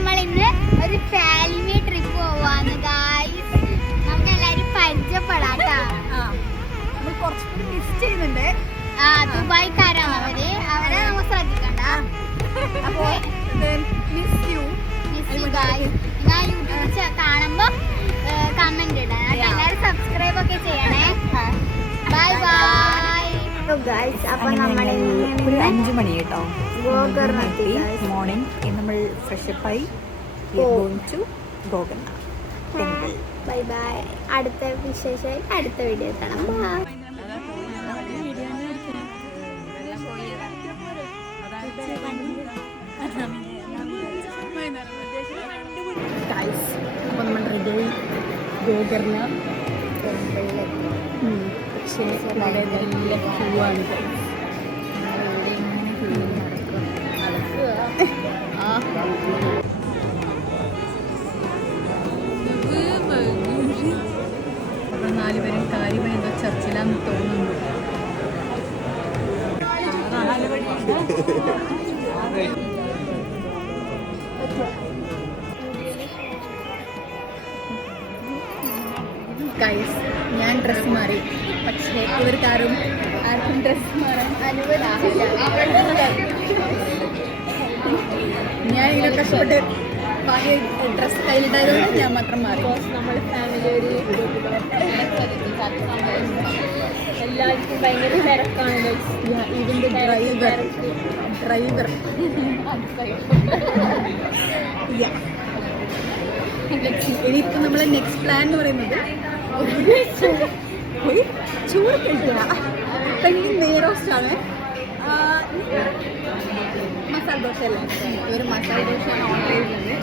നമ്മൾ ഇന്ന് ഒരു ഫാമിലി ട്രിപ്പ് പോവാന്ന് ഗായ്സ്. നമുക്ക് എല്ലാരും പരിചയപ്പെടാട്ടാ. നമ്മൾ കുറച്ചുകൂടി മിസ് ചെയ്യുന്നുണ്ട്. ദുബായിക്കാരാണ് അവരെ നമ്മൾ ശ്രദ്ധിക്കണ്ട. അപ്പോ മിസ് യു ഗായ്സ്. ഞാൻ യൂട്യൂബിൽ കാണുമ്പോ കമന്റ് ഇടാം. എല്ലാരും സബ്സ്ക്രൈബ് ഒക്കെ ചെയ്യണേ. Bye bye guys. അപ്പൊ നമ്മൾ ഒരു 5 മണി കേട്ടോ, മോർണിംഗ്. നമ്മൾ ഫ്രഷപ്പായി ഗോകർണ ടെമ്പിൾ. Bye bye. അടുത്ത വിശേഷം അടുത്ത വീഡിയോ കാണാം. അപ്പോൾ നമ്മൾ റെഡി ഗോകർണ ടെമ്പിളിലെത്തി. പക്ഷേ വളരെ നല്ല ക്യൂ ആണ്. അപ്പോൾ 4 പേരും കാര്യമായി എന്തോ ചർച്ചിലാന്ന് തോന്നുന്നു. ഗൈസ്, ഞാൻ ഡ്രസ്സ് മാറി. പക്ഷേ ഇവർക്കാരും ഡ്രസ്സ് മാറാൻ അനുവദിച്ചില്ല. ഞാൻ ഇങ്ങനെ കഷ്ടപ്പെട്ട് വാങ്ങിയ ഡ്രസ്സ് കയ്യിലിട്ടായതുകൊണ്ട് ഞാൻ മാത്രം മാറി. നമ്മുടെ ഫാമിലി ഒരു എല്ലാവർക്കും ഭയങ്കര തിരക്കാണ്. ഇതിൻ്റെ ഡ്രൈവർ ഇനിയിപ്പോൾ നമ്മളെ നെക്സ്റ്റ് പ്ലാൻ എന്ന് പറയുന്നത് ഒരു ചോറ് കഴിക്കുക. പെണ്ണിന് നെയ്റോസ്റ്റാണ്. മസാല ദോശ അല്ലേ, ഒരു മസാല ദോശയാണ് ഓർഡർ ചെയ്യുന്നത്.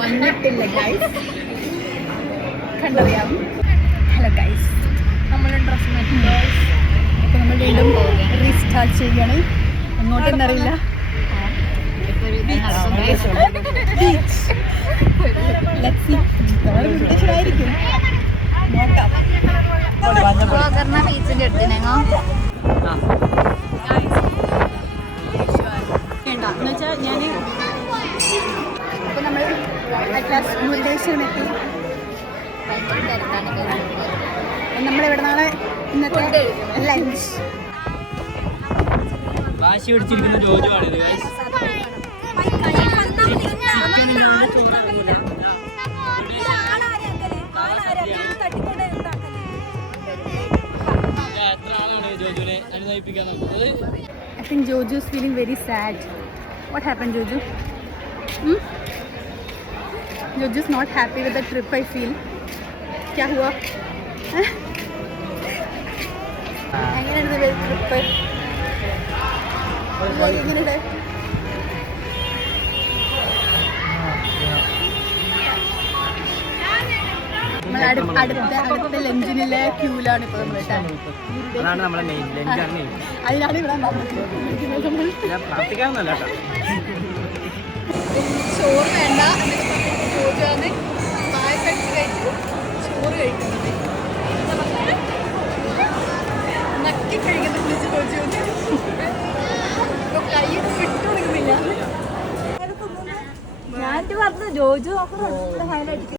വന്നിട്ടില്ല ഗൈസ്, കണ്ടറിയാം. ഹലോ ഗൈസ്, നമ്മൾ ഡ്രസ്സ് മാറ്റി. അപ്പോൾ നമ്മൾ വീണ്ടും റീസ്റ്റാർട്ട് ചെയ്യുകയാണ്. എങ്ങോട്ടെന്നറിയില്ല. ായിരിക്കും ഗോകർണ ബീച്ചിന്റെ അടുത്തിനെങ്ങോ എന്നുവെച്ചാൽ ഞാൻ ഇപ്പൊ നമ്മൾ മുരുടേശ്വരം എത്തി. നമ്മളിവിടെ നാളെ ഇന്നത്തെ ലഞ്ച് വാശി പിടിച്ചിരിക്കുന്ന ജോജു ആണിത്. I think Joju is feeling very sad. What happened, Joju? Joju is not happy with the trip, I feel. क्या हुआ? എങ്ങനെയുണ്ട് ട്രിപ്പ്? എങ്ങനെയുണ്ട്? അടുത്ത ലഞ്ചിനിലെ ക്യൂലാണ് ഇപ്പോൾ നമ്മൾ. അതിനാണ് ഇവിടെ ചോറ് വേണ്ട ചോദിച്ചാണ് പായസം കഴിച്ച് ചോറ് കഴിക്കുന്നത്. നക്കി കഴിക്കുന്ന ചോദിച്ചു കൈ വിട്ടു കൊടുക്കുന്നില്ല. ഞാൻ പറഞ്ഞു ജോജു ഹൈലൈറ്റ്